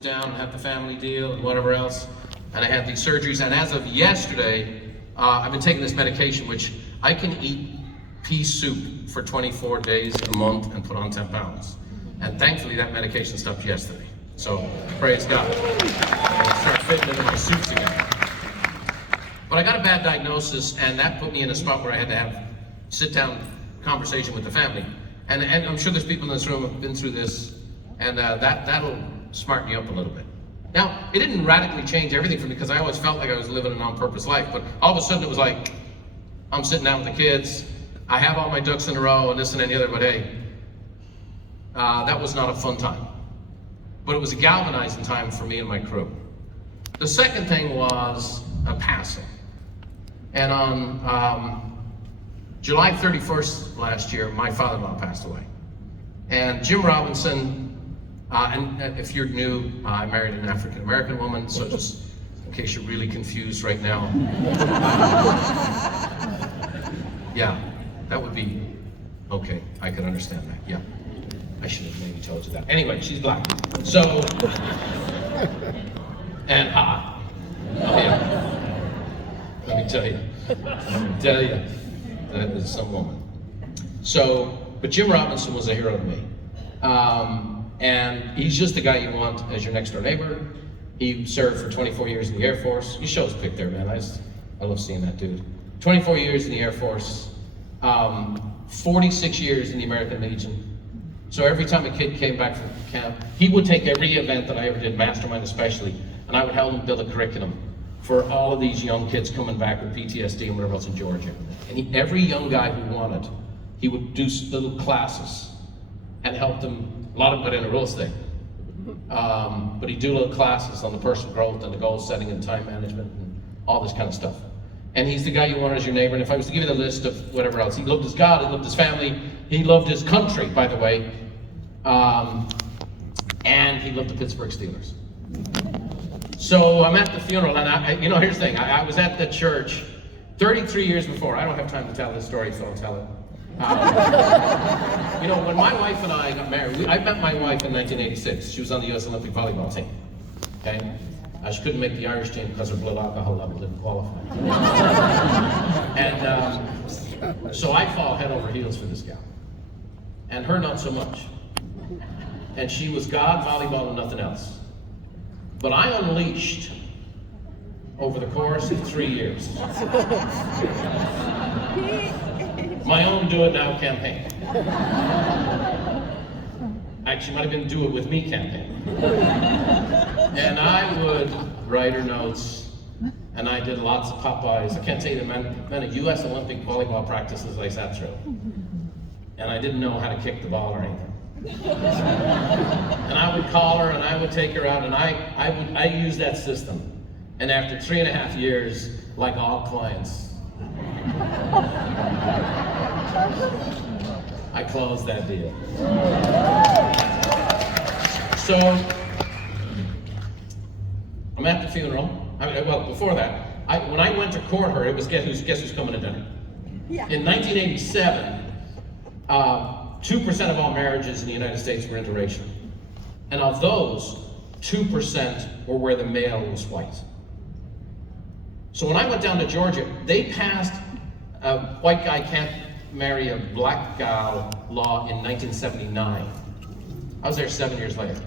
down and have the family deal and whatever else, and I had these surgeries, and as of yesterday, I've been taking this medication, which I can eat pea soup for 24 days a month and put on 10 pounds. And thankfully that medication stopped yesterday. So praise God. I start fitting into my suits again. But I got a bad diagnosis, and that put me in a spot where I had to have sit-down conversation with the family. And I'm sure there's people in this room who have been through this, and that'll smarten you up a little bit. Now, it didn't radically change everything for me, because I always felt like I was living an on-purpose life, but all of a sudden it was like, I'm sitting down with the kids, I have all my ducks in a row and this and that and the other, but hey, that was not a fun time. But it was a galvanizing time for me and my crew. The second thing was a passing. And on July 31st last year, my father-in-law passed away. And Jim Robinson, and if you're new, I married an African-American woman, so just in case you're really confused right now. Yeah, that would be, okay, I could understand that, yeah. I should have maybe told you that. Anyway, she's black. So, and hot. Oh yeah. Let me tell you, that is some woman. So, but Jim Robinson was a hero to me. And he's just the guy you want as your next door neighbor. He served for 24 years in the Air Force. You show his pic there, man. I love seeing that dude. 24 years in the Air Force, 46 years in the American Legion. So every time a kid came back from camp, he would take every event that I ever did, Mastermind especially, and I would help him build a curriculum for all of these young kids coming back with PTSD and whatever else in Georgia. And every young guy who wanted, he would do little classes and help them. A lot of them got into real estate. But he'd do little classes on the personal growth and the goal setting and time management and all this kind of stuff. And he's the guy you want as your neighbor. And if I was to give you the list of whatever else, he loved his God, he loved his family, he loved his country, by the way, and he loved the Pittsburgh Steelers. So I'm at the funeral, and here's the thing, I was at the church 33 years before. I don't have time to tell this story, so I'll tell it. When my wife and I got married, I met my wife in 1986. She was on the U.S. Olympic volleyball team. Okay, she couldn't make the Irish team because her blood alcohol level didn't qualify. And so I fall head over heels for this gal, and her not so much. And she was God, volleyball, and nothing else. But I unleashed over the course of 3 years. My own Do It Now campaign. Actually, might have been Do It With Me campaign. And I would write her notes, and I did lots of Popeyes. I can't tell you the amount of U.S. Olympic volleyball practices I sat through. And I didn't know how to kick the ball or anything. And I would call her, and I would take her out, and I used that system. And after 3.5 years, like all clients, I closed that deal. So, I'm at the funeral. Well, before that, when I went to court her, it was guess who's coming to dinner. Yeah. In 1987, 2% of all marriages in the United States were interracial. And of those, 2% were where the male was white. So when I went down to Georgia, they passed a white guy can't marry a black gal law in 1979. I was there 7 years later.